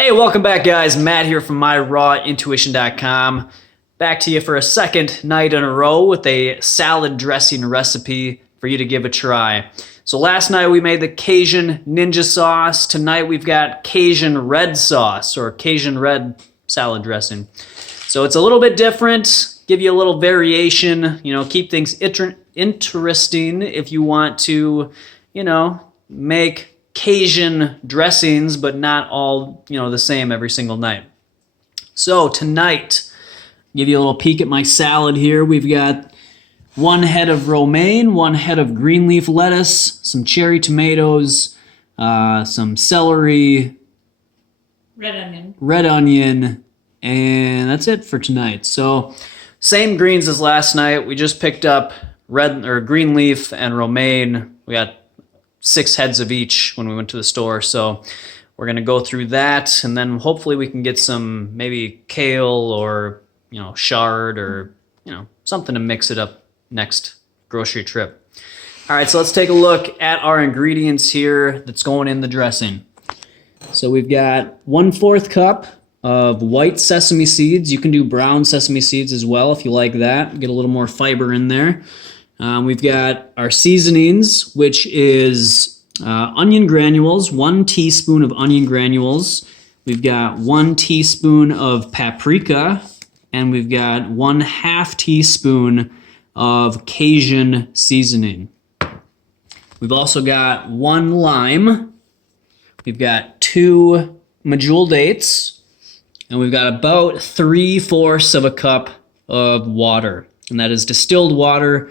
Hey, welcome back, guys. Matt here from myrawintuition.com. Back to you for a second night in a row with a salad dressing recipe for you to give a try. So last night we made the Cajun ninja sauce. Tonight we've got Cajun red sauce or Cajun red salad dressing. So it's a little bit different, give you a little variation, keep things interesting if you want to, make Cajun dressings, but not all, the same every single night. So tonight, give you a little peek at my salad here. We've got 1 head of romaine, 1 head of green leaf lettuce, some cherry tomatoes, some celery, red onion, and that's it for tonight. So same greens as last night. We just picked up green leaf and romaine. We got 6 heads of each when we went to the store. So we're going to go through that, and then hopefully we can get some maybe kale or, chard or, something to mix it up next grocery trip. All right, so let's take a look at our ingredients here that's going in the dressing. So we've got 1/4 cup of white sesame seeds. You can do brown sesame seeds as well if you like that. Get a little more fiber in there. We've got our seasonings, which is onion granules, 1 teaspoon of onion granules. We've got 1 teaspoon of paprika, and we've got 1/2 teaspoon of Cajun seasoning. We've also got 1 lime. We've got 2 medjool dates, and we've got about 3/4 of a cup of water, and that is distilled water.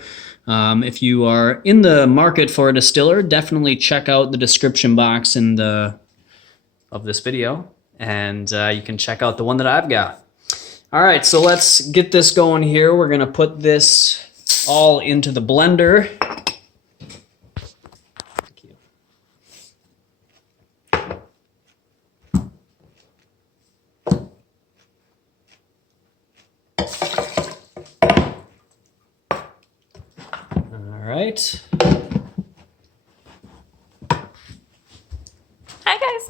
If you are in the market for a distiller, definitely check out the description box of this video, and you can check out the one that I've got. All right, so let's get this going here. We're going to put this all into the blender. Thank you. All right. Hi, guys.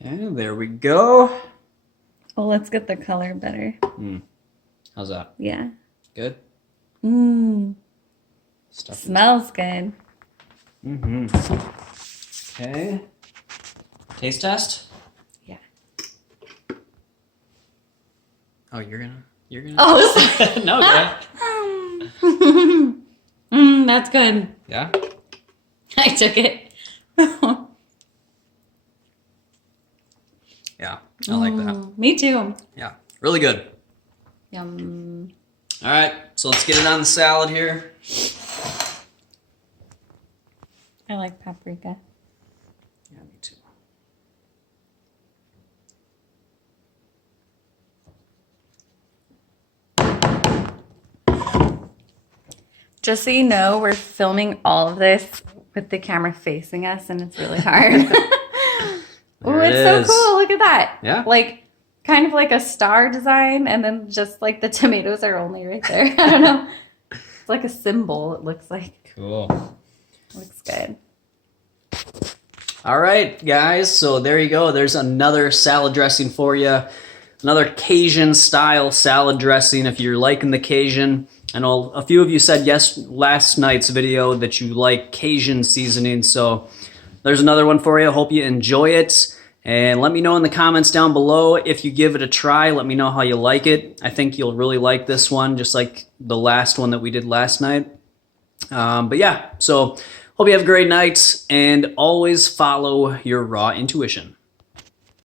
Okay, there we go. Well, let's get the color better. How's that? Yeah. Good? Smells good. Okay. Taste test? Yeah. Oh, you're gonna. Oh, sorry. No, okay. That's good. Yeah? I took it. Yeah, I like that. Me too. Yeah, really good. Yum. All right, so let's get it on the salad here. I like paprika. Yeah, me too. Just so you know, we're filming all of this with the camera facing us, and it's really hard. Oh, it's so cool. Look at that. Yeah. Like, kind of like a star design, and then just like the tomatoes are only right there. I don't know. It's like a symbol, it looks like. Cool. Looks good. All right, guys, so there you go. There's another salad dressing for you. Another Cajun-style salad dressing if you're liking the Cajun. I know a few of you said yes last night's video that you like Cajun seasoning, so there's another one for you. Hope you enjoy it. And let me know in the comments down below if you give it a try. Let me know how you like it. I think you'll really like this one, just like the last one that we did last night. But yeah, so hope you have a great night, and always follow your raw intuition.